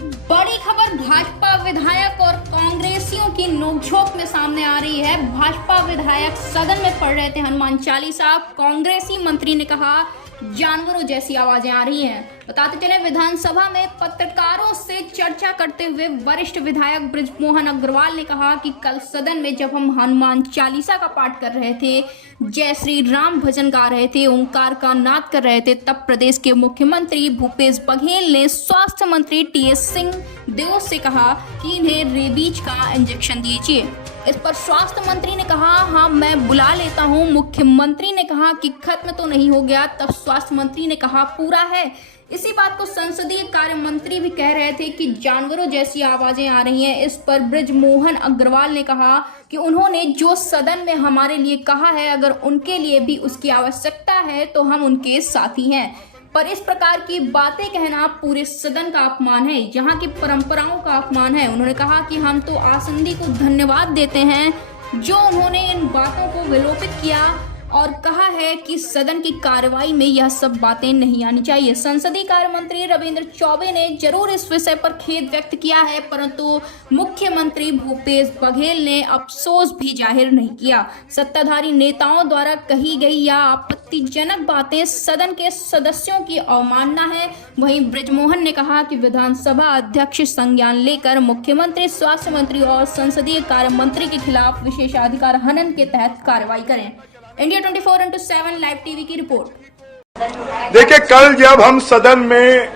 बड़ी खबर भाजपा विधायक और कांग्रेसियों की नोकझोंक में सामने आ रही है। भाजपा विधायक सदन में पढ़ रहे थे हनुमान चालीसा। कांग्रेसी मंत्री ने कहा जानवरों जैसी आवाजें आ रही हैं। बताते चले विधानसभा में पत्रकारों से चर्चा करते हुए वरिष्ठ विधायक बृजमोहन अग्रवाल ने कहा कि कल सदन में जब हम हनुमान चालीसा का पाठ कर रहे थे, जय श्री राम भजन गा रहे थे, ओंकार का नाद कर रहे थे, तब प्रदेश के मुख्यमंत्री भूपेश बघेल ने स्वास्थ्य मंत्री टीएस सिंहदेव से कहा कि इन्हें रेबीज का इंजेक्शन दीजिए। इस पर स्वास्थ्य मंत्री ने कहा हाँ मैं बुला लेता हूँ। मुख्यमंत्री ने कहा कि खत्म तो नहीं हो गया, तब स्वास्थ्य मंत्री ने कहा पूरा है। इसी बात को संसदीय कार्य मंत्री भी कह रहे थे कि जानवरों जैसी आवाजें आ रही हैं। इस पर बृजमोहन अग्रवाल ने कहा कि उन्होंने जो सदन में हमारे लिए कहा है, अगर उनके लिए भी उसकी आवश्यकता है तो हम उनके साथी हैं। पर इस प्रकार की बातें कहना पूरे सदन का अपमान है, यहाँ की परंपराओं का अपमान है। उन्होंने कहा कि हम तो आसंदी को धन्यवाद देते हैं जो उन्होंने इन बातों को विलोपित किया और कहा है कि सदन की कार्रवाई में यह सब बातें नहीं आनी चाहिए। संसदीय कार्य मंत्री रविंद्र चौबे ने जरूर इस विषय पर खेद व्यक्त किया है, परंतु मुख्यमंत्री भूपेश बघेल ने अफसोस भी जाहिर नहीं किया। सत्ताधारी नेताओं द्वारा कही गई या आपत्तिजनक बातें सदन के सदस्यों की अवमानना है। वहीं बृजमोहन ने कहा कि विधानसभा अध्यक्ष संज्ञान लेकर मुख्यमंत्री, स्वास्थ्य मंत्री और संसदीय कार्य मंत्री के खिलाफ विशेषाधिकार हनन के तहत कार्रवाई करें। इंडिया 24/7 लाइव टीवी की रिपोर्ट। देखिए, कल जब हम सदन में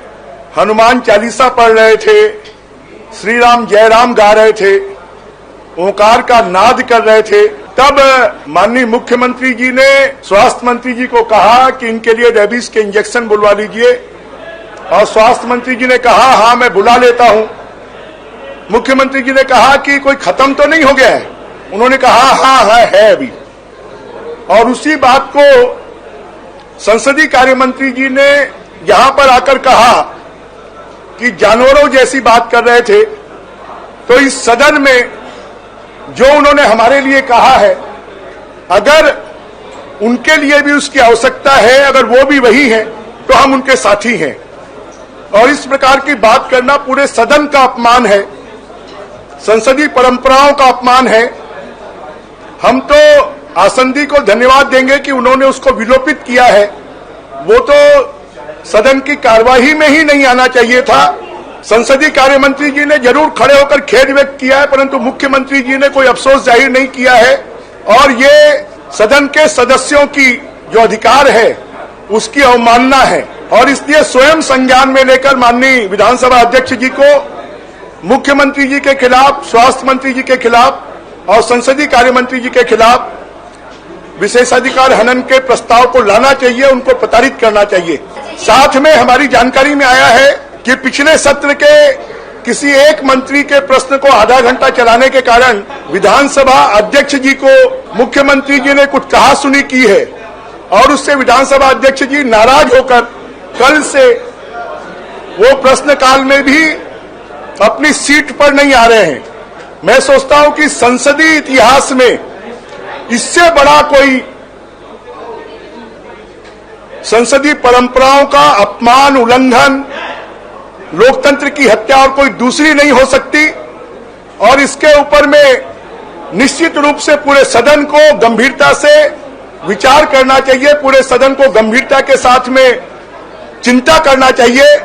हनुमान चालीसा पढ़ रहे थे, श्री राम जय राम गा रहे थे, ओंकार का नाद कर रहे थे, तब माननीय मुख्यमंत्री जी ने स्वास्थ्य मंत्री जी को कहा कि इनके लिए रेबीज के इंजेक्शन बुलवा लीजिए, और स्वास्थ्य मंत्री जी ने कहा हाँ मैं बुला लेता हूं। मुख्यमंत्री जी ने कहा कि कोई खत्म तो नहीं हो गया है, उन्होंने कहा हाँ है अभी। और उसी बात को संसदीय कार्य मंत्री जी ने यहां पर आकर कहा कि जानवरों जैसी बात कर रहे थे। तो इस सदन में जो उन्होंने हमारे लिए कहा है, अगर उनके लिए भी उसकी आवश्यकता है, अगर वो भी वही है तो हम उनके साथी हैं। और इस प्रकार की बात करना पूरे सदन का अपमान है, संसदीय परंपराओं का अपमान है। हम तो आसंदी को धन्यवाद देंगे कि उन्होंने उसको विलोपित किया है। वो तो सदन की कार्यवाही में ही नहीं आना चाहिए था। संसदीय कार्य मंत्री जी ने जरूर खड़े होकर खेद व्यक्त किया है, परंतु मुख्यमंत्री जी ने कोई अफसोस जाहिर नहीं किया है। और ये सदन के सदस्यों की जो अधिकार है उसकी अवमानना है। और इसलिए स्वयं संज्ञान में लेकर माननीय विधानसभा अध्यक्ष जी को मुख्यमंत्री जी के खिलाफ, स्वास्थ्य मंत्री जी के खिलाफ और संसदीय कार्य मंत्री जी के खिलाफ विशेषाधिकार हनन के प्रस्ताव को लाना चाहिए, उनको प्रताड़ित करना चाहिए। साथ में हमारी जानकारी में आया है कि पिछले सत्र के किसी एक मंत्री के प्रश्न को आधा घंटा चलाने के कारण विधानसभा अध्यक्ष जी को मुख्यमंत्री जी ने कुछ कहा सुनी की है, और उससे विधानसभा अध्यक्ष जी नाराज होकर कल से वो प्रश्नकाल में भी अपनी सीट पर नहीं आ रहे हैं। मैं सोचता हूं कि संसदीय इतिहास में इससे बड़ा कोई संसदीय परंपराओं का अपमान, उल्लंघन, लोकतंत्र की हत्या और कोई दूसरी नहीं हो सकती। और इसके ऊपर में निश्चित रूप से पूरे सदन को गंभीरता से विचार करना चाहिए, पूरे सदन को गंभीरता के साथ में चिंता करना चाहिए।